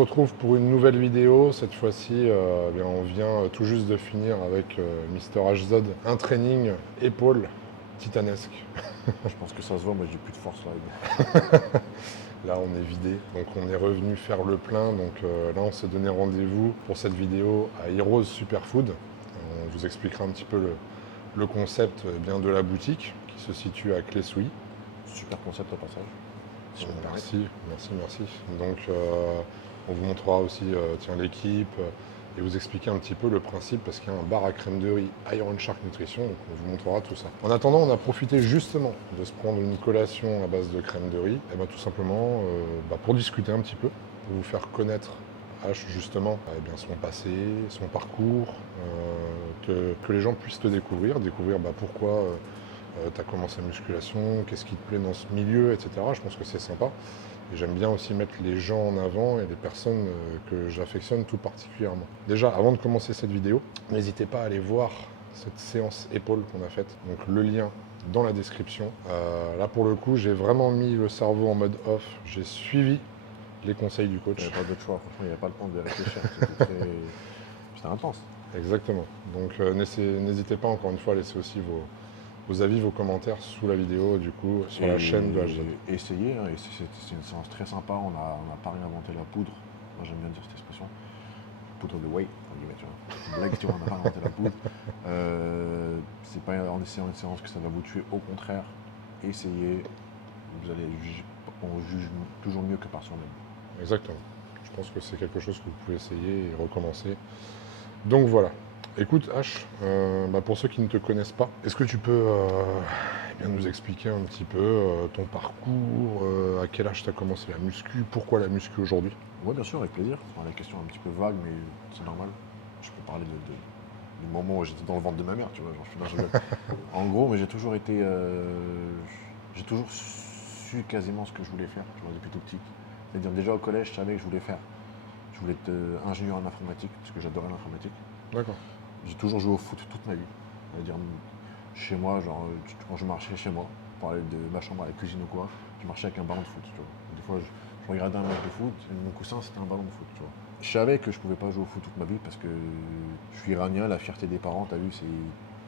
retrouve pour une nouvelle vidéo. Cette fois-ci, on vient tout juste de finir avec Mister HZ un training épaule titanesque. Je pense que ça se voit, moi j'ai plus de force là. Là, on est vidé, donc on est revenu faire le plein. Donc là, on s'est donné rendez-vous pour cette vidéo à Heroes Superfood. On vous expliquera un petit peu le concept de la boutique qui se situe à Clé-Souilly. Super concept au passage. Si on m'arrête. Merci. Donc, on vous montrera aussi l'équipe et vous expliquer un petit peu le principe parce qu'il y a un bar à crème de riz Iron Shark Nutrition, donc on vous montrera tout ça. En attendant, on a profité justement de se prendre une collation à base de crème de riz, et tout simplement pour discuter un petit peu, pour vous faire connaître H justement son passé, son parcours, que les gens puissent te découvrir pourquoi tu as commencé la musculation, qu'est-ce qui te plaît dans ce milieu, etc. Je pense que c'est sympa. Et j'aime bien aussi mettre les gens en avant et les personnes que j'affectionne tout particulièrement. Déjà, avant de commencer cette vidéo, n'hésitez pas à aller voir cette séance épaule qu'on a faite. Donc le lien dans la description. Là pour le coup, j'ai vraiment mis le cerveau en mode off. J'ai suivi les conseils du coach. Il n'y avait pas d'autre choix, franchement, il n'y avait pas le temps de réfléchir. C'était intense. Exactement. Donc n'hésitez pas encore une fois à laisser aussi vos avis, vos commentaires sous la vidéo, du coup, sur la chaîne de HZ. Essayez, hein, c'est une séance très sympa, on n'a pas réinventé la poudre. Moi j'aime bien dire cette expression. Poudre de whey, tu vois. Blague, tu vois, on n'a pas inventé la poudre. C'est pas en essayant une séance que ça va vous tuer, au contraire, essayez, on juge toujours mieux que par soi-même. Exactement. Je pense que c'est quelque chose que vous pouvez essayer et recommencer. Donc voilà. Écoute H, pour ceux qui ne te connaissent pas, est-ce que tu peux nous expliquer un petit peu ton parcours, à quel âge tu as commencé la muscu, pourquoi la muscu aujourd'hui? Oui, bien sûr, avec plaisir. Enfin, la question est un petit peu vague, mais c'est normal. Je peux parler du moment où j'étais dans le ventre de ma mère, tu vois. En gros, mais j'ai toujours été... j'ai toujours su quasiment ce que je voulais faire, tu vois, depuis tout petit. C'est-à-dire déjà au collège, je savais que je voulais être ingénieur en informatique, parce que j'adorais l'informatique. D'accord. J'ai toujours joué au foot toute ma vie. C'est-à-dire, chez moi, quand je marchais chez moi, pour aller de ma chambre à la cuisine ou quoi, je marchais avec un ballon de foot, tu vois. Des fois, je regardais un match de foot, et mon coussin, c'était un ballon de foot, tu vois. Je savais que je pouvais pas jouer au foot toute ma vie parce que je suis iranien, la fierté des parents, t'as vu, c'est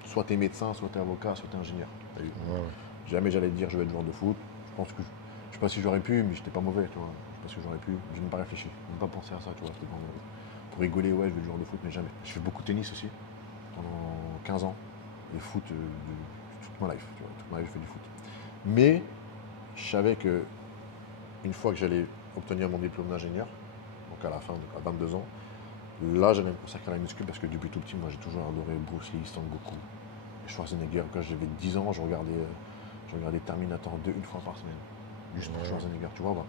soit t'es médecin, soit t'es avocat, soit t'es ingénieur. T'as vu. Ouais. Jamais j'allais te dire je vais être joueur de foot. Je pense que, je sais pas si j'aurais pu, mais j'étais pas mauvais, tu vois. Je sais pas si j'aurais pu, je n'ai pas réfléchi, je n'ai pas pensé à ça, tu vois. C'était pour rigoler, ouais, je vais être joueur de foot, mais jamais. Je fais beaucoup de tennis aussi, pendant 15 ans, et foot toute ma life, tu vois. Toute ma life, je fais du foot. Mais je savais que une fois que j'allais obtenir mon diplôme d'ingénieur, donc à la fin, à 22 ans, là j'allais me consacrer à la muscu parce que depuis tout petit, moi j'ai toujours adoré Bruce Lee, Sangoku, et Schwarzenegger. Quand j'avais 10 ans, je regardais Terminator 2 une fois par semaine, juste pour Schwarzenegger, tu vois. Bah.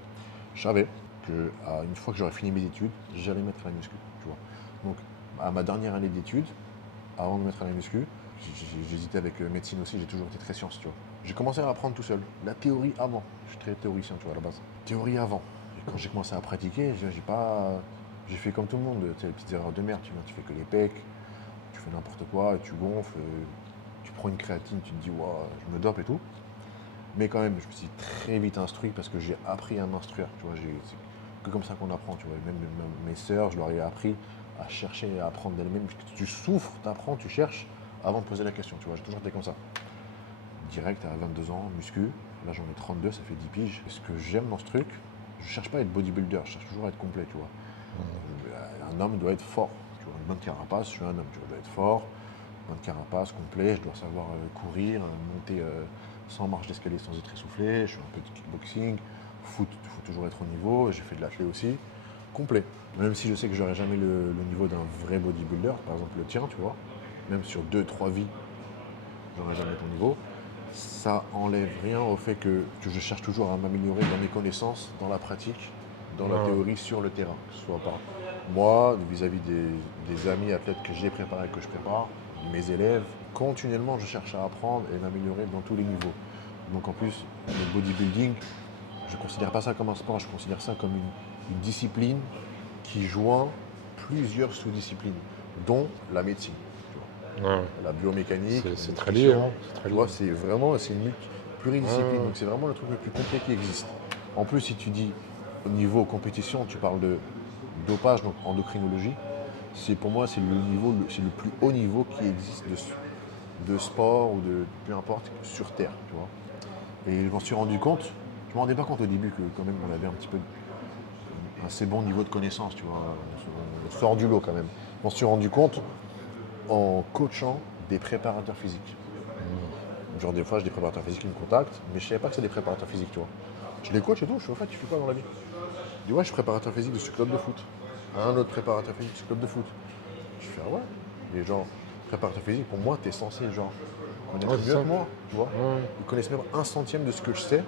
Je savais qu'une fois que j'aurais fini mes études, j'allais mettre à la muscu, tu vois. Donc à ma dernière année d'études, avant de mettre à la muscu, j'hésitais avec médecine aussi, j'ai toujours été très science, tu vois. J'ai commencé à apprendre tout seul, la théorie avant. Je suis très théoricien, tu vois, à la base. Théorie avant. Et quand j'ai commencé à pratiquer, j'ai fait comme tout le monde, tu sais, les petites erreurs de merde, tu fais que les pecs, tu fais n'importe quoi, tu gonfles, tu prends une créatine, tu te dis, waouh, je me dope et tout. Mais quand même, je me suis très vite instruit parce que j'ai appris à m'instruire, tu vois. C'est que comme ça qu'on apprend, tu vois. Même mes sœurs, je leur ai appris à chercher et à apprendre d'elles-mêmes. Tu souffres, tu apprends, tu cherches avant de poser la question, tu vois. J'ai toujours été comme ça. Direct à 22 ans, muscu. Là, j'en ai 32, ça fait 10 piges. Et ce que j'aime dans ce truc, je cherche pas à être bodybuilder, je cherche toujours à être complet, tu vois. Un homme doit être fort, tu vois. Une bonne carapace, je suis un homme, tu vois. Je dois être fort, bonne carapace, complet. Je dois savoir courir, monter 100 marches d'escalier sans être essoufflé. Je fais un peu de kickboxing. Foot, il faut toujours être au niveau. J'ai fait de l'athlé aussi. Complet. Même si je sais que j'aurai jamais le niveau d'un vrai bodybuilder, par exemple le tien, tu vois. Même sur 2-3 vies, j'aurai jamais ton niveau. Ça enlève rien au fait que je cherche toujours à m'améliorer dans mes connaissances, dans la pratique, dans la théorie, sur le terrain. Que ce soit par moi, vis-à-vis des amis athlètes que j'ai préparés, que je prépare, mes élèves. Continuellement, je cherche à apprendre et m'améliorer dans tous les niveaux. Donc en plus, le bodybuilding, je ne considère pas ça comme un sport, je considère ça comme une discipline qui joint plusieurs sous-disciplines, dont la médecine. La biomécanique, c'est très lié. Hein, tu vois, c'est une pluridiscipline, donc c'est vraiment le truc le plus complet qui existe. En plus, si tu dis au niveau compétition, tu parles dopage, donc endocrinologie, pour moi, c'est le plus haut niveau qui existe de sport ou de peu importe sur Terre, tu vois. Et je m'en suis rendu compte, je me rendais pas compte au début que quand même on avait un petit peu un assez bon niveau de connaissance, tu vois. On sort du lot quand même. Je m'en suis rendu compte en coachant des préparateurs physiques. Genre des fois j'ai des préparateurs physiques qui me contactent, mais je savais pas que c'est des préparateurs physiques, tu vois. Je les coach et tout, je fais au fait, tu fais quoi dans la vie? Je dis ouais, je suis préparateur physique de ce club de foot. Un autre préparateur physique de ce club de foot. Je fais ah ouais. Et genre, préparateur physique, pour moi, t'es censé genre connaître Ouais, c'est mieux ça. que moi, tu vois. Ouais. Ils connaissent même un centième de ce que je sais,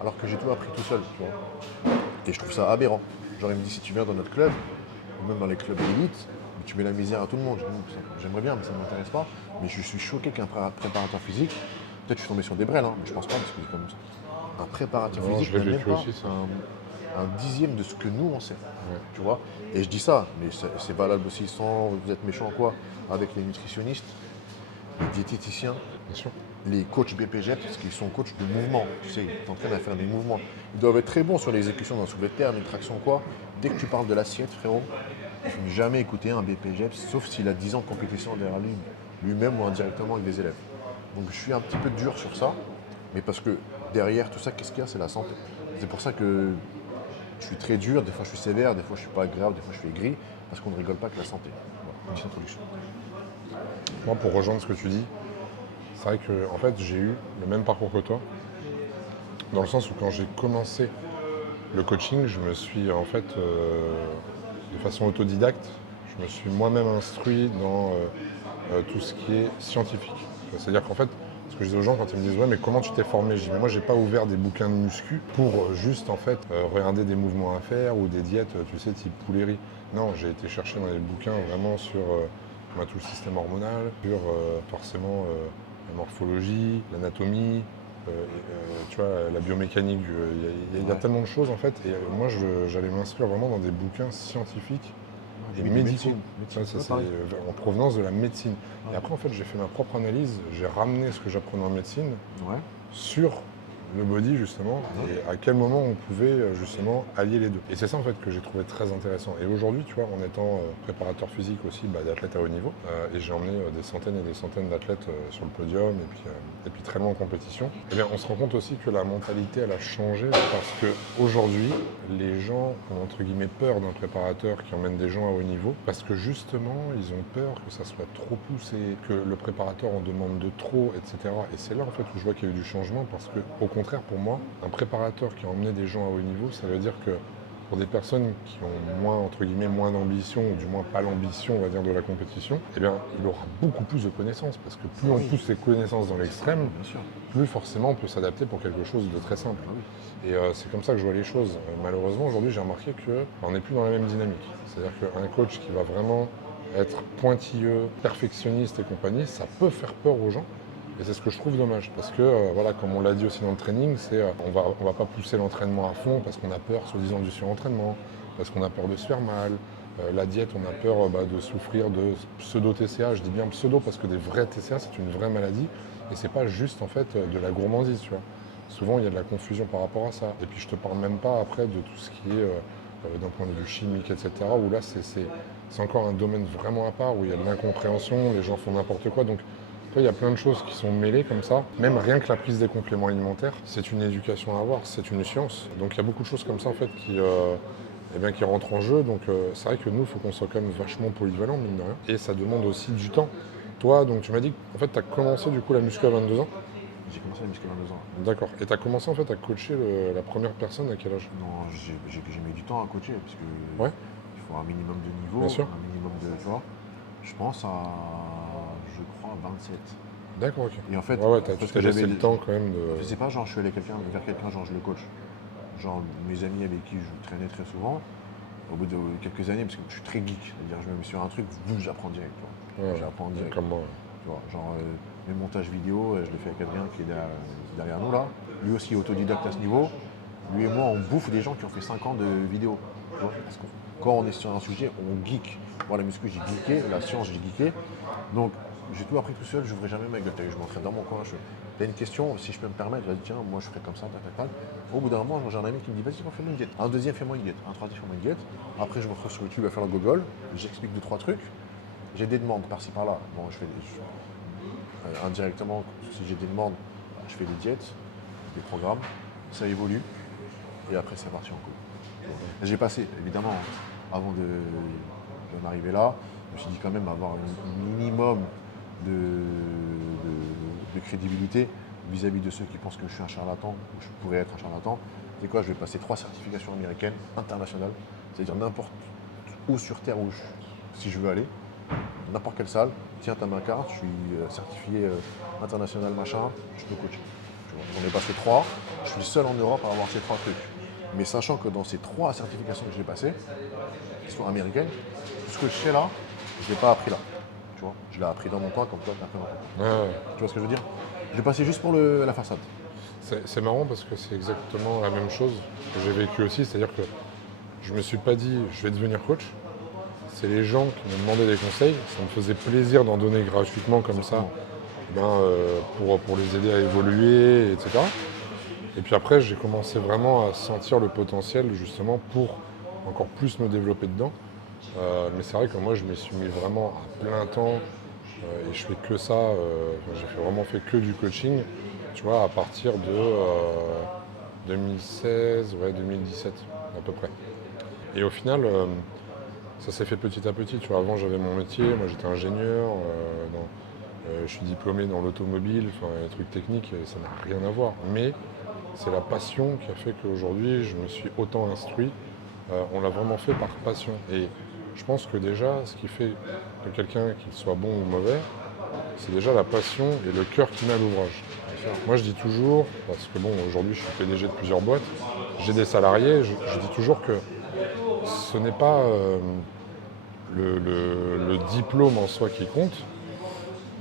alors que j'ai tout appris tout seul, tu vois. Et je trouve ça aberrant. Genre il me dit si tu viens dans notre club, ou même dans les clubs d'élite, tu mets la misère à tout le monde. Je dis, non, j'aimerais bien, mais ça ne m'intéresse pas. Mais je suis choqué qu'un préparateur physique, peut-être je suis tombé sur des brels, hein, mais je pense pas parce que c'est comme ça. Un préparateur Non, physique je l'ai n'a même vécu pas aussi, ça. un dixième de ce que nous on sait. Ouais. Tu vois. Et je dis ça, mais c'est valable aussi sans vous êtes méchant quoi, avec les nutritionnistes, les diététiciens, Bien sûr. les coachs BPGEP, parce qu'ils sont coachs de mouvement. Tu sais, ils t'entraînent à faire des mouvements. Ils doivent être très bons sur l'exécution d'un soulevé de terre, une traction quoi. Dès que tu parles de l'assiette, frérot, je n'ai jamais écouté un BPGEP, sauf s'il a 10 ans de compétition derrière lui, lui-même ou indirectement avec des élèves. Donc je suis un petit peu dur sur ça, mais parce que derrière tout ça, qu'est-ce qu'il y a? C'est la santé. C'est pour ça que je suis très dur, des fois je suis sévère, des fois je suis pas agréable, des fois je suis aigri, parce qu'on ne rigole pas avec la santé. Voilà, une petite introduction. Moi, pour rejoindre ce que tu dis, c'est vrai que en fait, j'ai eu le même parcours que toi, dans le sens où quand j'ai commencé le coaching, je me suis en fait, de façon autodidacte, je me suis moi-même instruit dans tout ce qui est scientifique. C'est-à-dire qu'en fait, ce que je dis aux gens quand ils me disent ouais mais comment tu t'es formé, je dis mais moi j'ai pas ouvert des bouquins de muscu pour juste en fait regarder des mouvements à faire ou des diètes, tu sais, type poulet riz. Non, j'ai été chercher dans les bouquins vraiment sur tout le système hormonal, sur forcément la morphologie, l'anatomie, tu vois, la biomécanique. Il y a Ouais. tellement de choses en fait. Et moi j'allais m'inscrire vraiment dans des bouquins scientifiques et Limite de médicaux. médecine. Ça, Ouais, c'est pareil. en provenance de la médecine. Et Ouais. après, en fait, j'ai fait ma propre analyse, j'ai ramené ce que j'apprenais en médecine Ouais. sur le body, justement, et à quel moment on pouvait, justement, allier les deux. Et c'est ça, en fait, que j'ai trouvé très intéressant. Et aujourd'hui, tu vois, en étant préparateur physique aussi d'athlètes à haut niveau, et j'ai emmené des centaines et des centaines d'athlètes sur le podium, et puis très loin en compétition, eh bien, on se rend compte aussi que la mentalité, elle a changé, parce qu'aujourd'hui, les gens ont, entre guillemets, peur d'un préparateur qui emmène des gens à haut niveau, parce que, justement, ils ont peur que ça soit trop poussé, que le préparateur en demande de trop, etc. Et c'est là, en fait, où je vois qu'il y a eu du changement, parce que, au contraire, pour moi, un préparateur qui a emmené des gens à haut niveau, ça veut dire que pour des personnes qui ont moins, entre guillemets, moins d'ambition, ou du moins pas l'ambition, on va dire, de la compétition, eh bien, il aura beaucoup plus de connaissances, parce que plus on pousse les connaissances dans l'extrême, Bien sûr. plus forcément on peut s'adapter pour quelque chose de très simple. Et c'est comme ça que je vois les choses. Malheureusement, aujourd'hui, j'ai remarqué qu'on n'est plus dans la même dynamique. C'est-à-dire qu'un coach qui va vraiment être pointilleux, perfectionniste et compagnie, ça peut faire peur aux gens. Et c'est ce que je trouve dommage, parce que, voilà, comme on l'a dit aussi dans le training, c'est on va pas pousser l'entraînement à fond parce qu'on a peur, soi-disant, du surentraînement, parce qu'on a peur de se faire mal. La diète, on a peur de souffrir de pseudo-TCA. Je dis bien pseudo parce que des vrais TCA, c'est une vraie maladie. Et c'est pas juste, en fait, de la gourmandise, tu vois. Souvent, il y a de la confusion par rapport à ça. Et puis, je te parle même pas après de tout ce qui est d'un point de vue chimique, etc. Où là, c'est encore un domaine vraiment à part, où il y a de l'incompréhension, les gens font n'importe quoi. Donc, il y a plein de choses qui sont mêlées comme ça. Même rien que la prise des compléments alimentaires, c'est une éducation à avoir, c'est une science. Donc il y a beaucoup de choses comme ça en fait qui rentrent en jeu. Donc c'est vrai que nous, il faut qu'on soit quand même vachement polyvalent, mine de rien. Et ça demande aussi du temps. Toi, donc tu m'as dit que en fait, tu as commencé du coup la muscu à 22 ans. J'ai commencé la muscu à 22 ans. D'accord. Et tu as commencé en fait à coacher la première personne à quel âge? Non, j'ai mis du temps à coacher, parce que Ouais. il faut un minimum de niveau, Bien sûr. un minimum de. Tu vois, je pense à, je crois, 27. D'accord, ok. Et en fait, Ouais, t'as parce tu t'es que laissé j'avais. le temps quand même Je sais pas, genre, je suis allé vers quelqu'un, genre, je le coach. Genre, mes amis avec qui je traînais très souvent, au bout de quelques années, parce que je suis très geek, c'est-à-dire, je me mets sur un truc, boum, j'apprends direct, tu vois. Ouais, J'apprends direct. comme moi. Tu vois, genre, mes montages vidéo, je le fais avec quelqu'un qui est derrière nous, là. Lui aussi est autodidacte à ce niveau. Lui et moi, on bouffe des gens qui ont fait 5 ans de vidéo. Tu vois, parce que quand on est sur un sujet, on geek. Moi, la muscu, j'ai geeké, la science, j'ai geeké. Donc, j'ai tout appris tout seul, je n'ouvrais jamais ma gueule. Je m'entraîne dans mon coin. T'as une question, si je peux me permettre, je vais dire, tiens, moi je ferais comme ça, tac, tac, tac. Au bout d'un moment, j'ai un ami qui me dit, vas-y, fais-moi une diète. Un deuxième, fais-moi une diète. Un troisième, fais-moi une diète. Après, je me retrouve sur YouTube à faire le Google, j'explique 2-3 trucs. J'ai des demandes par-ci par-là. Bon, indirectement, si j'ai des demandes, je fais des diètes, des programmes, ça évolue. Et après, c'est parti en couille. J'ai passé, évidemment, avant d'en arriver là, je me suis dit quand même avoir un minimum de crédibilité vis-à-vis de ceux qui pensent que je suis un charlatan ou je pourrais être un charlatan. C'est quoi? Je vais passer 3 certifications américaines, internationales, c'est-à-dire n'importe où sur Terre si je veux aller, n'importe quelle salle, tiens, t'as ma carte, je suis certifié international machin, je peux coacher. J'en ai passé 3, je suis le seul en Europe à avoir ces 3 trucs. Mais sachant que dans ces 3 certifications que j'ai passées, qui sont américaines, tout ce que je sais là, je ne l'ai pas appris là. Tu vois, je l'ai appris dans mon coin comme toi, tu l'as appris dans ton coin. Ouais. Tu vois ce que je veux dire? Je l'ai passé juste pour la façade. C'est marrant parce que c'est exactement la même chose que j'ai vécu aussi, c'est-à-dire que je me suis pas dit je vais devenir coach. C'est les gens qui m'ont demandé des conseils, ça me faisait plaisir d'en donner gratuitement comme ça, pour les aider à évoluer, etc. Et puis après, j'ai commencé vraiment à sentir le potentiel justement pour encore plus me développer dedans. Mais c'est vrai que moi, je m'y suis mis vraiment à plein temps et je fais que ça. J'ai vraiment fait que du coaching, tu vois, à partir de 2016, 2017 à peu près. Et au final, ça s'est fait petit à petit. Tu vois, avant, j'avais mon métier, moi j'étais ingénieur. Je suis diplômé dans l'automobile, enfin, les trucs techniques, ça n'a rien à voir. Mais c'est la passion qui a fait qu'aujourd'hui, je me suis autant instruit. On l'a vraiment fait par passion. Et je pense que déjà, ce qui fait de quelqu'un qu'il soit bon ou mauvais, c'est déjà la passion et le cœur qui met à l'ouvrage. Moi, je dis toujours, parce que bon, aujourd'hui, je suis PDG de plusieurs boîtes, j'ai des salariés, je dis toujours que ce n'est pas le diplôme en soi qui compte,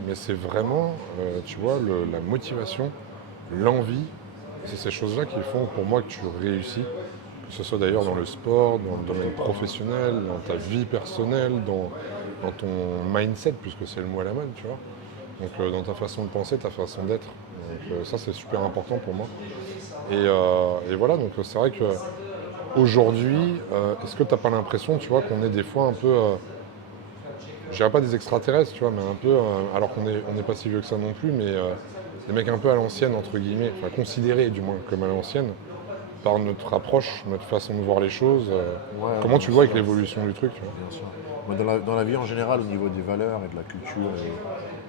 mais c'est vraiment, tu vois, la motivation, l'envie. C'est ces choses-là qui font pour moi que tu réussis, que ce soit d'ailleurs dans le sport, dans le domaine professionnel, dans ta vie personnelle, dans ton mindset, puisque c'est le mot à la mode, tu vois. Donc dans ta façon de penser, ta façon d'être. Donc ça, c'est super important pour moi. Et voilà, donc c'est vrai qu'aujourd'hui, est-ce que tu n'as pas l'impression, tu vois, qu'on est des fois un peu, je dirais pas des extraterrestres, tu vois, mais un peu, alors qu'on n'est pas si vieux que ça non plus, mais des mecs un peu à l'ancienne, entre guillemets, enfin considérés du moins comme à l'ancienne, par notre approche, notre façon de voir les choses. Comment tu le vois avec l'évolution du truc, tu vois? Bien sûr. Moi, dans la vie en général, au niveau des valeurs et de la culture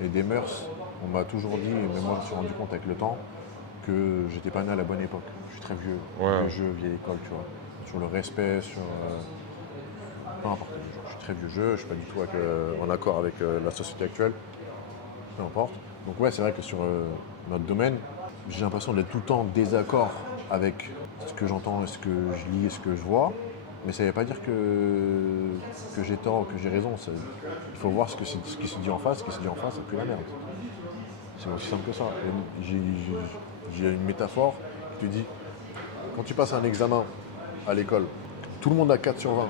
et des mœurs, on m'a toujours dit, et même moi je me suis rendu compte avec le temps, que j'étais pas né à la bonne époque. Je suis très vieux, vieux jeu, vieille école, tu vois. Sur le respect, sur... peu importe, je suis très vieux jeu, je suis pas du tout en accord avec la société actuelle, peu importe. Donc ouais, c'est vrai que sur notre domaine, j'ai l'impression d'être tout le temps en désaccord avec ce que j'entends, ce que je lis et ce que je vois. Mais ça ne veut pas dire que j'ai tort ou que j'ai raison. Il faut voir ce qui se dit en face. Ce qui se dit en face, ça pue la merde. C'est aussi simple que ça. J'ai une métaphore qui te dit, quand tu passes un examen à l'école, tout le monde a 4 sur 20,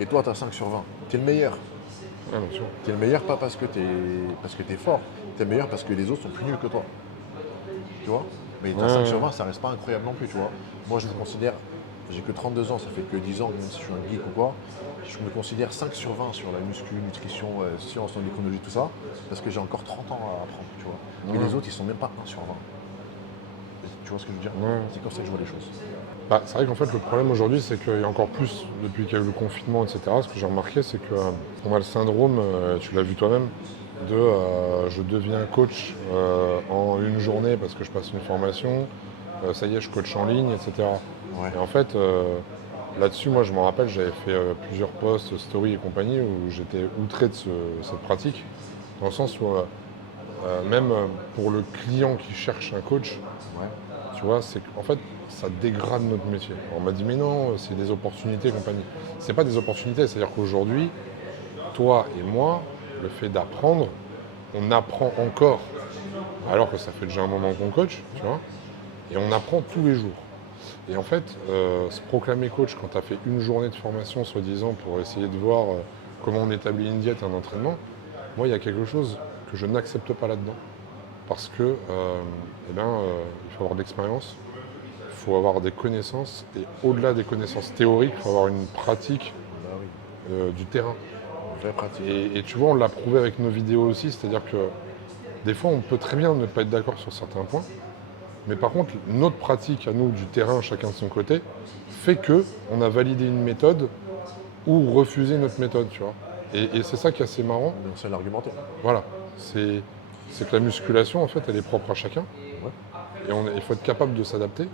et toi tu as 5 sur 20, tu es le meilleur. Ah, bien sûr. Tu es le meilleur pas parce que tu es fort, tu es le meilleur parce que les autres sont plus nuls que toi. Tu vois? Mais tu as 5 sur 20, ça reste pas incroyable non plus, tu vois. Moi je me considère, j'ai que 32 ans, ça fait que 10 ans, même si je suis un geek ou quoi, je me considère 5 sur 20 sur la muscu, nutrition, sciences, endocrinologie, tout ça, parce que j'ai encore 30 ans à apprendre, tu vois. Mais les autres, ils sont même pas 1 sur 20. Tu vois ce que je veux dire? C'est comme ça que je vois les choses. Bah, c'est vrai qu'en fait, le problème aujourd'hui, c'est qu'il y a encore plus, depuis qu'il y a eu le confinement, etc., ce que j'ai remarqué, c'est qu'on a le syndrome, tu l'as vu toi-même, je deviens coach en une journée parce que je passe une formation, ça y est, je coach en ligne, etc. Ouais. Et en fait, là-dessus, moi, je me rappelle, j'avais fait plusieurs posts, stories et compagnie où j'étais outré de cette pratique, dans le sens où même pour le client qui cherche un coach, Ouais. tu vois, c'est qu'en fait, ça dégrade notre métier. Alors, on m'a dit, mais non, c'est des opportunités et compagnie. C'est pas des opportunités, c'est-à-dire qu'aujourd'hui, toi et moi, le fait d'apprendre, on apprend encore, alors que ça fait déjà un moment qu'on coach, tu vois, et on apprend tous les jours. Et en fait, se proclamer coach quand tu as fait une journée de formation, soi-disant, pour essayer de voir comment on établit une diète et un entraînement, moi, il y a quelque chose que je n'accepte pas là-dedans. Parce que il faut avoir de l'expérience, il faut avoir des connaissances, et au-delà des connaissances théoriques, il faut avoir une pratique Bah oui, du terrain. vraie pratique. Et tu vois, on l'a prouvé avec nos vidéos aussi, c'est-à-dire que des fois, on peut très bien ne pas être d'accord sur certains points, mais par contre, notre pratique à nous du terrain, chacun de son côté, fait que on a validé une méthode ou refusé notre méthode, tu vois. Et c'est ça qui est assez marrant. On est seul à argumenter. Voilà, c'est que la musculation, en fait, elle est propre à chacun. Ouais. Et il faut être capable de s'adapter.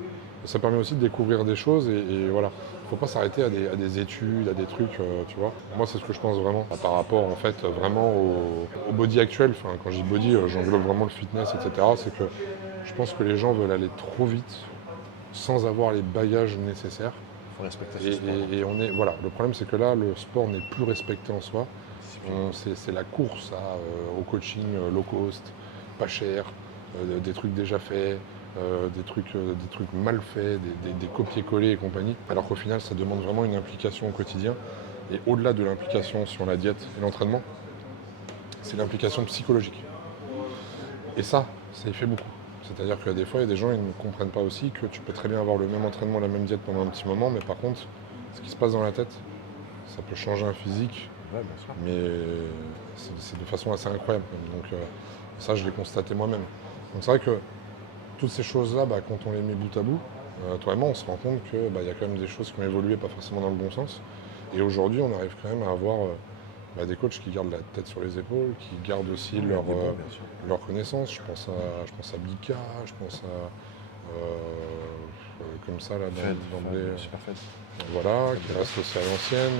Ça permet aussi de découvrir des choses et voilà. Il ne faut pas s'arrêter à des études, à des trucs, tu vois. Moi, c'est ce que je pense vraiment. Par rapport, en fait, vraiment au body actuel. Enfin, quand je dis body, j'englobe vraiment le fitness, etc. C'est que je pense que les gens veulent aller trop vite sans avoir les bagages nécessaires. Il faut respecter Et, ce sport. voilà. Le problème, c'est que là, le sport n'est plus respecté en soi. Discipline. C'est la course au coaching low cost, pas cher, des trucs déjà faits, des trucs mal faits, des copier-coller et compagnie. Alors qu'au final, ça demande vraiment une implication au quotidien. Et au-delà de l'implication sur la diète et l'entraînement, c'est l'implication psychologique. Et ça y fait beaucoup. C'est-à-dire que des fois, il y a des gens qui ne comprennent pas aussi que tu peux très bien avoir le même entraînement, la même diète pendant un petit moment, mais par contre, ce qui se passe dans la tête, ça peut changer un physique, Ouais, bien sûr. mais c'est de façon assez incroyable. Donc ça, je l'ai constaté moi-même. Donc c'est vrai que toutes ces choses-là, quand on les met bout à bout, toi et moi, on se rend compte qu'il y a quand même des choses qui ont évolué, pas forcément dans le bon sens. Et aujourd'hui, on arrive quand même à avoir des coachs qui gardent la tête sur les épaules, qui gardent aussi Ouais, leur, des bons, bien sûr. leur connaissance. Je pense à Bika, je pense à comme ça là d'emblée, Super fed. voilà, qui reste aussi à l'ancienne.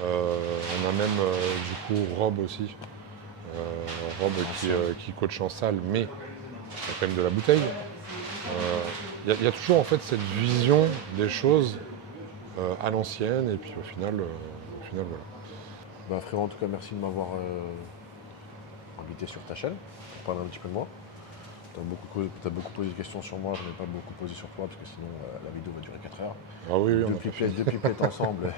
On a même du coup Rob aussi, Rob qui coach en salle, mais il y a quand même de la bouteille. Il y a toujours en fait cette vision des choses à l'ancienne, et puis au final voilà. Bah, frérot, en tout cas, merci de m'avoir invité sur ta chaîne pour parler un petit peu de moi. T'as beaucoup posé de questions sur moi, je n'ai pas beaucoup posé sur toi parce que sinon la vidéo va durer 4 heures. Ah oui, on a Depuis pas fait. que est ensemble,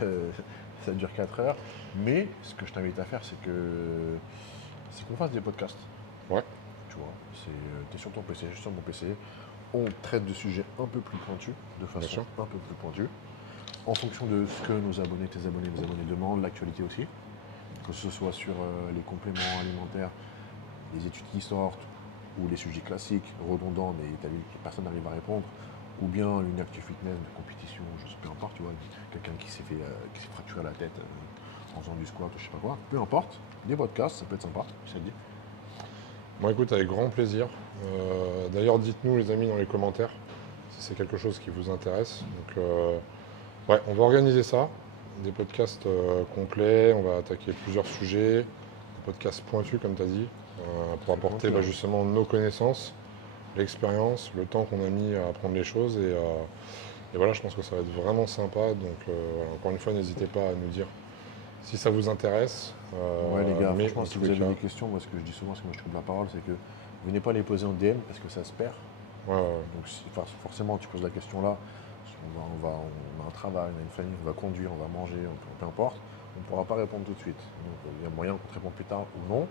ça dure 4 heures. Mais ce que je t'invite à faire, c'est qu'on fasse des podcasts. Ouais, Tu vois, t'es sur ton PC, je suis sur mon PC. On traite de sujets un peu plus pointus, de façon sûr. un peu plus pointue, en fonction de ce que nos abonnés, tes abonnés, nos abonnés demandent, l'actualité aussi. Que ce soit sur les compléments alimentaires, les études qui sortent, ou les sujets classiques, redondants, mais t'as vu que personne n'arrive à répondre, ou bien une actu fitness de compétition, je sais peu importe, tu vois, quelqu'un qui s'est fracturé la tête en faisant du squat ou je sais pas quoi, peu importe, des podcasts, ça peut être sympa, ça te dit. bon écoute, avec grand plaisir. D'ailleurs, dites-nous les amis dans les commentaires si c'est quelque chose qui vous intéresse. Donc ouais, on va organiser ça, des podcasts complets, on va attaquer plusieurs sujets, des podcasts pointus comme tu as dit, pour apporter pointu, ouais. justement nos connaissances, l'expérience, le temps qu'on a mis à apprendre les choses. Et voilà, je pense que ça va être vraiment sympa. Donc voilà, encore une fois, n'hésitez pas à nous dire si ça vous intéresse. Ouais les gars, mais franchement, en si tous vous les avez cas, des questions, moi ce que je dis souvent, c'est que moi je trouve la parole, c'est que venez pas les poser en DM parce que ça se perd. ouais, ouais, Donc forcément tu poses la question là, on a un travail, on a une famille, on va conduire, on va manger, peu importe, on ne pourra pas répondre tout de suite. Donc il y a moyen qu'on te réponde plus tard ou non.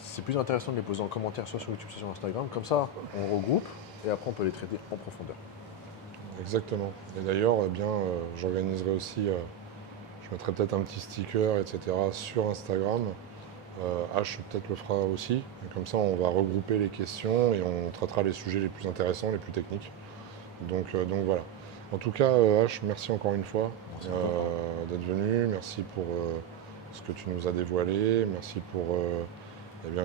C'est plus intéressant de les poser en commentaire soit sur YouTube, soit sur Instagram, comme ça on regroupe et après on peut les traiter en profondeur. exactement. Et d'ailleurs, j'organiserai aussi, je mettrai peut-être un petit sticker, etc. sur Instagram. H peut-être le fera aussi. Et comme ça, on va regrouper les questions et on traitera les sujets les plus intéressants, les plus techniques. Donc voilà. En tout cas, H, merci encore une fois Merci à toi. d'être venu. Merci pour ce que tu nous as dévoilé. Merci pour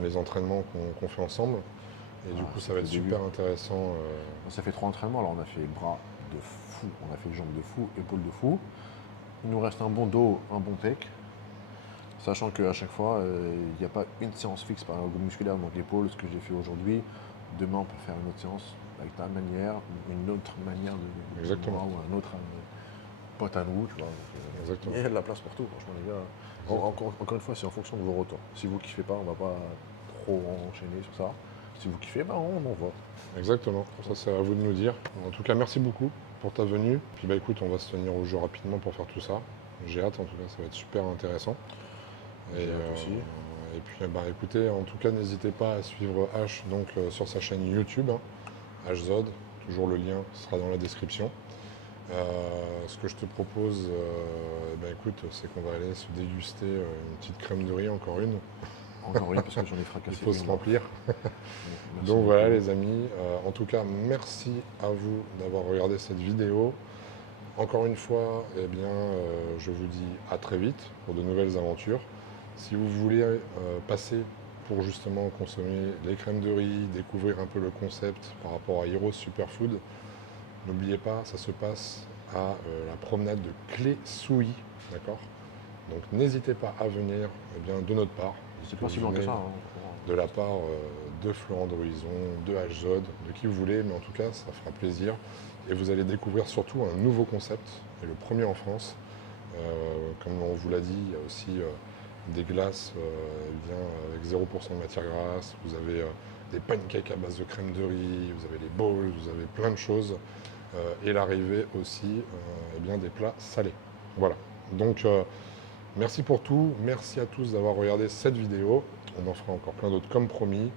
les entraînements qu'on fait ensemble. Et du coup, ça va être le début. super intéressant. Ça fait 3 entraînements, alors on a fait bras de fou, on a fait jambes de fou, épaules de fou. Il nous reste un bon dos, un bon pec. Sachant qu'à chaque fois, il n'y a pas une séance fixe par exemple musculaire, donc l'épaule, ce que j'ai fait aujourd'hui. Demain, on peut faire une autre séance avec ta manière, une autre manière de Exactement. moi, ou un autre pote à nous, tu vois. Exactement. Il y a de la place pour tout, franchement, les gars. Encore une fois, c'est en fonction de vos retours. Si vous kiffez pas, on va pas trop enchaîner sur ça. Si vous kiffez, on envoie. Exactement, ça c'est à vous de nous dire. En tout cas, merci beaucoup pour ta venue. Puis écoute, on va se tenir au jeu rapidement pour faire tout ça. J'ai hâte, en tout cas, ça va être super intéressant. J'ai hâte aussi. Et puis bah, écoutez, en tout cas n'hésitez pas à suivre H donc, sur sa chaîne YouTube, hein, HZod, toujours le lien sera dans la description. Ce que je te propose, bah, écoute, c'est qu'on va aller se déguster une petite crème de riz, encore une. Encore une, parce que j'en ai Il fracassé. faut se remplir. Merci Donc voilà beaucoup. les amis, en tout cas merci à vous d'avoir regardé cette vidéo. Encore une fois, eh bien, je vous dis à très vite pour de nouvelles aventures. Si vous voulez passer pour justement consommer les crèmes de riz, découvrir un peu le concept par rapport à Heroes Superfood, n'oubliez pas, ça se passe à la promenade de Clé-Souilly, d'accord? Donc n'hésitez pas à venir eh bien, de notre part. C'est pas si loin que ça. Hein. De la part de Florent d'Horizon, de HZod, de qui vous voulez, mais en tout cas, ça fera plaisir. Et vous allez découvrir surtout un nouveau concept, et le premier en France. Comme on vous l'a dit, il y a aussi des glaces eh bien, avec 0% de matière grasse, vous avez des pancakes à base de crème de riz, vous avez les bowls, vous avez plein de choses. Et l'arrivée aussi eh bien, des plats salés. Voilà. Donc, merci pour tout. Merci à tous d'avoir regardé cette vidéo. On en fera encore plein d'autres comme promis.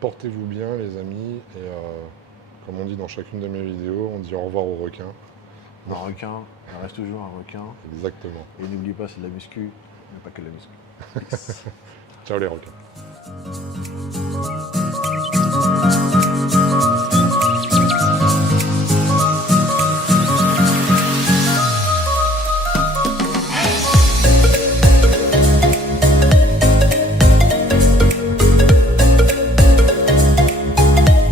Portez-vous bien les amis. Et comme on dit dans chacune de mes vidéos, on dit au revoir aux requins. Un requin, ça reste toujours un requin. Exactement. Et n'oublie pas, c'est de la muscu, mais pas que de la muscu. Ciao les requins.